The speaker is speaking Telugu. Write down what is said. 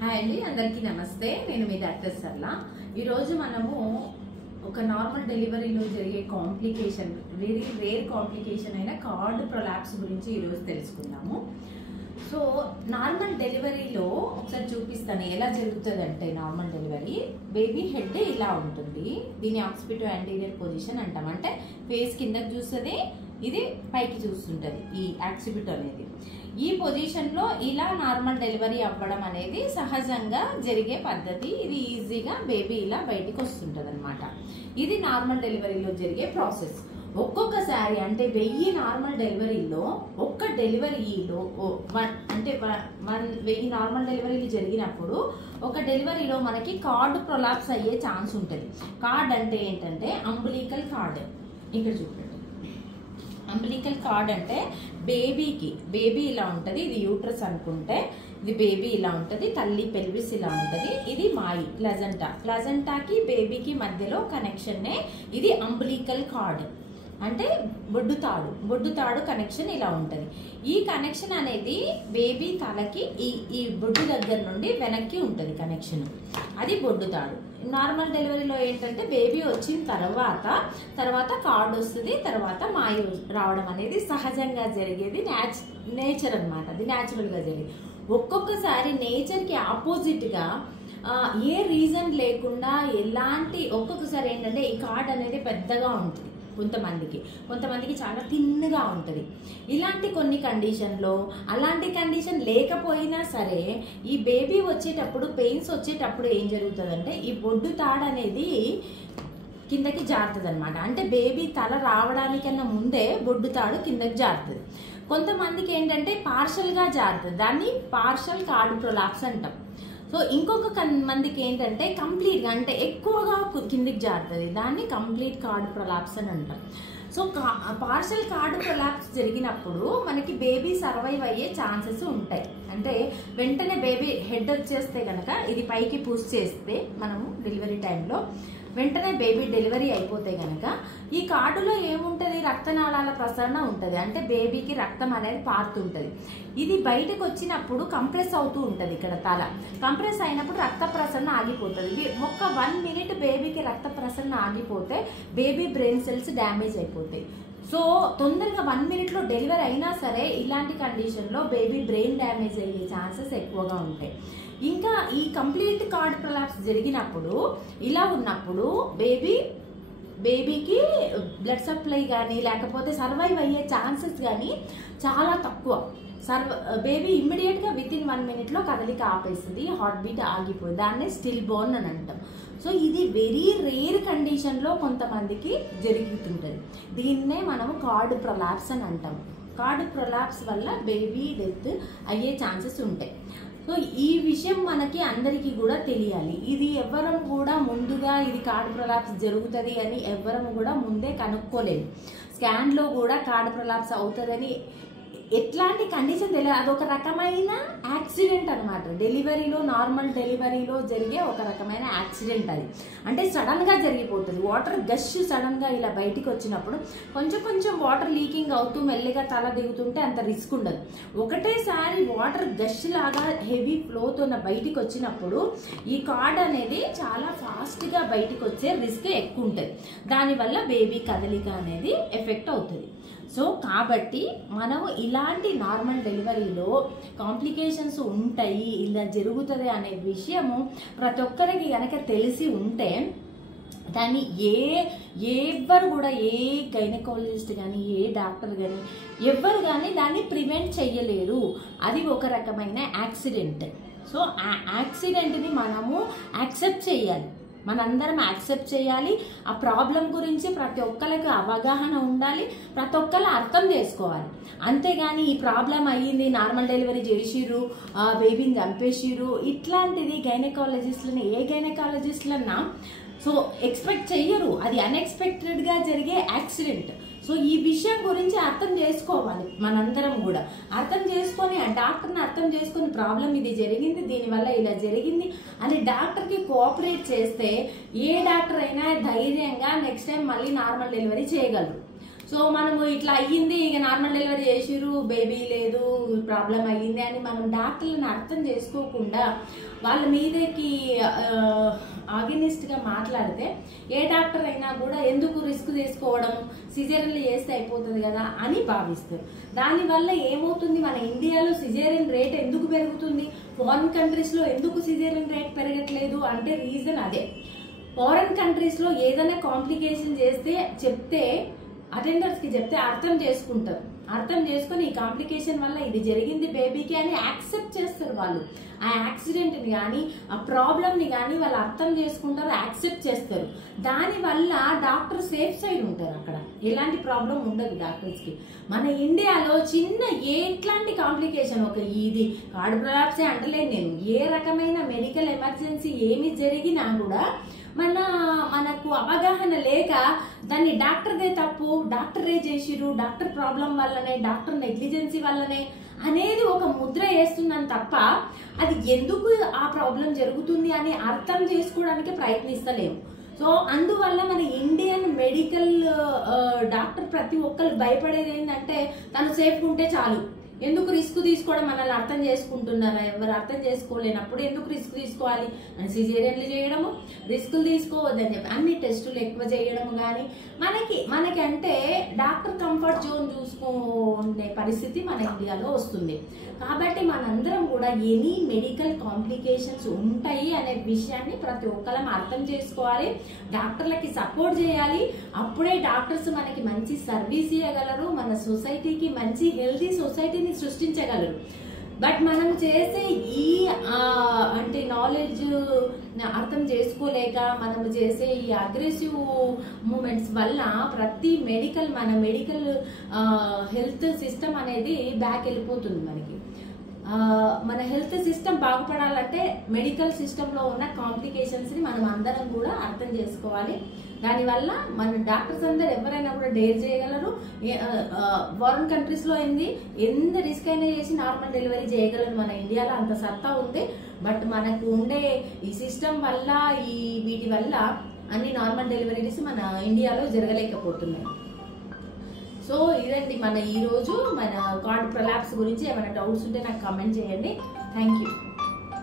హాయ్ అండి, అందరికీ నమస్తే. నేను మీ డాక్టర్ సర్లా. ఈరోజు మనము ఒక నార్మల్ డెలివరీలో జరిగే కాంప్లికేషన్, వెరీ రేర్ కాంప్లికేషన్ అయిన కార్డ్ ప్రొలాప్స్ గురించి ఈరోజు తెలుసుకుందాము. సో నార్మల్ డెలివరీలో ఒకసారి చూపిస్తాను ఎలా జరుగుతుంది అంటే, నార్మల్ డెలివరీ బేబీ హెడ్ ఇలా ఉంటుంది. దీని ఆక్సిపిటో యాంటీరియర్ పొజిషన్ అంటాం. అంటే ఫేస్ కిందకి చూస్తుంది, ఇది పైకి చూస్తుంటుంది ఈ యాక్సిపిటో అనేది. ఈ పొజిషన్లో ఇలా నార్మల్ డెలివరీ అవ్వడం అనేది సహజంగా జరిగే పద్ధతి. ఇది ఈజీగా బేబీ ఇలా బయటికి వస్తుంటుంది అనమాట. ఇది నార్మల్ డెలివరీలో జరిగే ప్రాసెస్. ఒక్కొక్కసారి అంటే 1000 నార్మల్ డెలివరీలో ఒక్క డెలివరీలో అంటే 1000 నార్మల్ డెలివరీలు జరిగినప్పుడు ఒక డెలివరీలో మనకి కార్డ్ ప్రొలాప్స్ అయ్యే ఛాన్స్ ఉంటుంది. కార్డ్ అంటే ఏంటంటే అంబులికల్ కార్డ్. ఇక్కడ చూడండి, అంబులికల్ కార్డ్ అంటే బేబీ ఇలా ఉంటుంది. ఇది యూట్రస్ అనుకుంటే ఇది బేబీ ఇలా ఉంటుంది. తల్లి పెల్విస్ ఇలా ఉంటుంది. ఇది మాయి ప్లజంటాకి బేబీకి మధ్యలో కనెక్షన్నే ఇది అంబులికల్ కార్డ్. అంటే బొడ్డు తాడు కనెక్షన్ ఇలా ఉంటుంది. ఈ కనెక్షన్ అనేది బేబీ తలకి ఈ బొడ్డు దగ్గర నుండి వెనక్కి ఉంటుంది కనెక్షన్. అది బొడ్డు తాడు. నార్మల్ డెలివరీలో ఏంటంటే బేబీ వచ్చిన తర్వాత కార్డ్ వస్తుంది, తర్వాత మాయ రావడం అనేది సహజంగా జరిగేది, నేచర్ అనమాట. అది న్యాచురల్గా జరిగేది. ఒక్కొక్కసారి నేచర్కి ఆపోజిట్గా ఏ రీజన్ లేకుండా ఒక్కొక్కసారి ఏంటంటే ఈ కార్డ్ అనేది పెద్దగా ఉంటుంది. కొంతమందికి చాలా థిన్గా ఉంటుంది. ఇలాంటి కొన్ని కండిషన్లో అలాంటి కండిషన్ లేకపోయినా సరే ఈ బేబీ వచ్చేటప్పుడు పెయిన్స్ వచ్చేటప్పుడు ఏం జరుగుతుందంటే ఈ బొడ్డు తాడు అనేది కిందకి జారుతుంది అనమాట. అంటే బేబీ తల రావడానికన్నా ముందే బొడ్డు తాడు కిందకి జారుతుంది. కొంతమందికి ఏంటంటే పార్షల్గా జారుతుంది. దాన్ని పార్షల్ కార్డ్ ప్రొలాప్స్ అంటాం. సో ఇంకొక మందికి ఏంటంటే కంప్లీట్గా అంటే ఎక్కువగా కిందికి జారుతుంది. దాన్ని కంప్లీట్ కార్డ్ ప్రొలాప్స్ అని అంటాం. సో పార్షల్ కార్డ్ ప్రొలాప్స్ జరిగినప్పుడు మనకి బేబీ సర్వైవ్ అయ్యే ఛాన్సెస్ ఉంటాయి. అంటే వెంటనే బేబీ హెడ్ వచ్చేస్తే కనుక ఇది పైకి పుష్ చేస్తే మనము డెలివరీ టైంలో వెంటనే బేబీ డెలివరీ అయిపోతే కనుక ఈ కార్డులో ఏముంటుంది, రక్తనాళాల ప్రసరణ ఉంటుంది. అంటే బేబీకి రక్తం అనేది పారుతుంటుంది. ఇది బయటకు వచ్చినప్పుడు కంప్రెస్ అవుతూ ఉంటుంది. ఇక్కడ తల కంప్రెస్ అయినప్పుడు రక్త ప్రసరణ ఆగిపోతుంది. ఒక్క 1 minute బేబీకి రక్త ప్రసరణ ఆగిపోతే బేబీ బ్రెయిన్ సెల్స్ డ్యామేజ్ అయిపోతాయి. సో తొందరగా 1 minute డెలివరీ అయినా సరే ఇలాంటి కండిషన్లో బేబీ బ్రెయిన్ డ్యామేజ్ అయ్యే ఛాన్సెస్ ఎక్కువగా ఉంటాయి. ఇంకా ఈ కంప్లీట్ కార్డ్ ప్రొలాప్స్ జరిగినప్పుడు ఇలా ఉన్నప్పుడు బేబీకి బ్లడ్ సప్లై కానీ లేకపోతే సర్వైవ్ అయ్యే ఛాన్సెస్ కానీ చాలా తక్కువ. బేబీ ఇమ్మీడియట్గా వితిన్ 1 minute కదలిక ఆపేస్తుంది, హార్ట్ బీట్ ఆగిపోయింది. దాన్నే స్టిల్ బోర్న్ అని అంటాం. సో ఇది వెరీ రేర్ కండిషన్లో కొంతమందికి జరుగుతుంటుంది. దీన్నే మనము కార్డ్ ప్రొలాప్స్ అని అంటాం. కార్డ్ ప్రొలాప్స్ వల్ల బేబీ డెత్ అయ్యే ఛాన్సెస్ ఉంటాయి. సో ఈ విషయం మనకి అందరికీ కూడా తెలియాలి. ఇది ఎవ్వరం కూడా ముందుగా ఇది కార్డ్ ప్రొలాప్స్ జరుగుతుంది అని ఎవ్వరం కూడా ముందే కనుక్కోలేదు. స్కాన్లో కూడా కార్డ్ ప్రొలాప్స్ అవుతుందని ఎట్లాంటి కండిషన్ తెలియదు. అదొక రకమైన యాక్సిడెంట్ అనమాట. నార్మల్ డెలివరీలో జరిగే ఒక రకమైన యాక్సిడెంట్ అది. అంటే సడన్గా జరిగిపోతుంది. వాటర్ గష్ సడన్గా ఇలా బయటికి వచ్చినప్పుడు కొంచెం వాటర్ లీకింగ్ అవుతూ మెల్లిగా తల దిగుతుంటే అంత రిస్క్ ఉండదు. ఒకటేసారి వాటర్ గష్ లాగా హెవీ ఫ్లోతో బయటికి వచ్చినప్పుడు ఈ కార్డ్ అనేది చాలా ఫాస్ట్గా బయటికి వచ్చే రిస్క్ ఎక్కువ ఉంటుంది. దానివల్ల బేబీ కదలిక అనేది ఎఫెక్ట్ అవుతుంది. సో కాబట్టి మనము ఇలాంటి నార్మల్ డెలివరీలో కాంప్లికేషన్స్ ఉంటాయి, ఇలా జరుగుతుంది అనే విషయము ప్రతి ఒక్కరికి కనుక తెలిసి ఉంటే దాన్ని ఎవ్వరు కూడా, ఏ గైనకాలజిస్ట్ కానీ ఏ డాక్టర్ కానీ ఎవ్వరు కానీ దాన్ని ప్రివెంట్ చెయ్యలేరు. అది ఒక రకమైన యాక్సిడెంట్. సో ఆ యాక్సిడెంట్ని మనము యాక్సెప్ట్ చేయాలి. మనందరం యాక్సెప్ట్ చేయాలి. ఆ ప్రాబ్లం గురించి ప్రతి ఒక్కరికి అవగాహన ఉండాలి, ప్రతి ఒక్కరు అర్థం చేసుకోవాలి. అంతేగాని ఈ ప్రాబ్లం అయ్యింది, నార్మల్ డెలివరీ చేసిర్రు, బేబీని చంపేసిర్రు, ఇట్లాంటిది ఏ గైనకాలజిస్ట్లన్నా సో ఎక్స్పెక్ట్ చెయ్యరు. అది అన్ఎక్స్పెక్టెడ్గా జరిగే యాక్సిడెంట్. సో ఈ విషయం గురించి అర్థం చేసుకోవాలి. మనందరం కూడా అర్థం చేసుకొని ఆ డాక్టర్ని అర్థం చేసుకొని ప్రాబ్లం ఇది జరిగింది, దీనివల్ల ఇలా జరిగింది అని డాక్టర్కి కోఆపరేట్ చేస్తే ఏ డాక్టర్ అయినా ధైర్యంగా నెక్స్ట్ టైం మళ్ళీ నార్మల్ డెలివరీ చేయగలరు. సో మనము ఇట్లా అయ్యింది, ఇక నార్మల్ డెలివరీ చేసిరు, బేబీ లేదు, ప్రాబ్లం అయ్యింది అని మనం డాక్టర్లను అర్థం చేసుకోకుండా వాళ్ళ మీదకి ఆగనిస్ట్గా మాట్లాడితే ఏ డాక్టర్ అయినా కూడా ఎందుకు రిస్క్ తీసుకోవడం, సిజేరియన్లు చేస్తే అయిపోతుంది కదా అని భావిస్తారు. దానివల్ల ఏమవుతుంది, మన ఇండియాలో సిజేరియన్ రేట్ ఎందుకు పెరుగుతుంది, ఫారిన్ కంట్రీస్లో ఎందుకు సిజేరియన్ రేట్ పెరగట్లేదు అంటే రీజన్ అదే. ఫారిన్ కంట్రీస్లో ఏదైనా కాంప్లికేషన్ చేస్తే చెప్తే అటెండర్స్కి చెప్తే అర్థం చేసుకుంటారు. అర్థం చేసుకొని ఈ కాంప్లికేషన్ వల్ల ఇది జరిగింది బేబీకి అని యాక్సెప్ట్ చేస్తారు. వాళ్ళు ఆ యాక్సిడెంట్ని కానీ ఆ ప్రాబ్లమ్ని కానీ వాళ్ళు అర్థం చేసుకుంటారు, యాక్సెప్ట్ చేస్తారు. దానివల్ల డాక్టర్ సేఫ్ సైడ్ ఉంటారు. అక్కడ ఎలాంటి ప్రాబ్లం ఉండదు డాక్టర్స్కి. మన ఇండియాలో చిన్న ఎట్లాంటి కాంప్లికేషన్, ఒక ఇది కార్డ్ ప్రొలాప్సే అంటలేను నేను, ఏ రకమైన మెడికల్ ఎమర్జెన్సీ ఏమి జరిగినా కూడా మనకు అవగాహన లేక దాన్ని డాక్టర్దే తప్పు, డాక్టరే చేసిరు, డాక్టర్ ప్రాబ్లం వల్లనే, డాక్టర్ నెగ్లిజెన్సీ వల్లనే అనేది ఒక ముద్ర వేస్తున్నాను తప్ప అది ఎందుకు ఆ ప్రాబ్లం జరుగుతుంది అని అర్థం చేసుకోవడానికి ప్రయత్నిస్తలేము. సో అందువల్ల మన ఇండియన్ మెడికల్ డాక్టర్ ప్రతి ఒక్కరు భయపడేది ఏంటంటే తను సేఫ్గా ఉంటే చాలు. ఎందుకు రిస్క్ తీసుకోవడం, మనల్ని అర్థం చేసుకుంటున్నారా? ఎవరు అర్థం చేసుకోలేనప్పుడు ఎందుకు రిస్క్ తీసుకోవాలి అని సిజేరియన్లు చేయడము, రిస్కులు తీసుకోవద్దని చెప్పి అన్ని టెస్టులు ఎక్కువ చేయడము. కానీ మనకి అంటే డాక్టర్ కంఫర్ట్ జోన్ చూసుకునే పరిస్థితి మన ఇండియాలో వస్తుంది. కాబట్టి మనందరం కూడా ఎనీ మెడికల్ కాంప్లికేషన్స్ ఉంటాయి అనే విషయాన్ని ప్రతి ఒక్కరం అర్థం చేసుకోవాలి, డాక్టర్లకి సపోర్ట్ చేయాలి. అప్పుడే డాక్టర్స్ మనకి మంచి సర్వీస్ ఇవ్వగలరు, మన సొసైటీకి మంచి హెల్తీ సొసైటీని సృష్టించగలరు. బట్ మనం చేసే ఈ అంటే నాలెడ్జ్ అర్థం చేసుకోలేక మనం చేసే ఈ అగ్రెసివ్ మూమెంట్స్ వల్ల ప్రతి మన మెడికల్ హెల్త్ సిస్టమ్ అనేది బ్యాక్ వెళ్ళిపోతుంది. మన హెల్త్ సిస్టమ్ బాగుపడాలంటే మెడికల్ సిస్టంలో ఉన్న కాంప్లికేషన్స్ని మనం అందరం కూడా అర్థం చేసుకోవాలి. దానివల్ల మన డాక్టర్స్ అందరు ఎవరైనా కూడా డేర్ చేయగలరు. ఫారిన్ కంట్రీస్లో ఎంత రిస్క్ అయినా చేసి నార్మల్ డెలివరీ చేయగలరు. మన ఇండియాలో అంత సత్తా ఉంది. బట్ మనకు ఉండే ఈ సిస్టమ్ వల్ల వీటి వల్ల అన్ని నార్మల్ డెలివరీస్ మన ఇండియాలో జరగలేకపోతున్నాయి. సో ఇదండి ఈరోజు మన కార్డ్ ప్రొలాప్స్ గురించి. ఏమైనా డౌట్స్ ఉంటే నాకు కామెంట్ చేయండి. Thank you.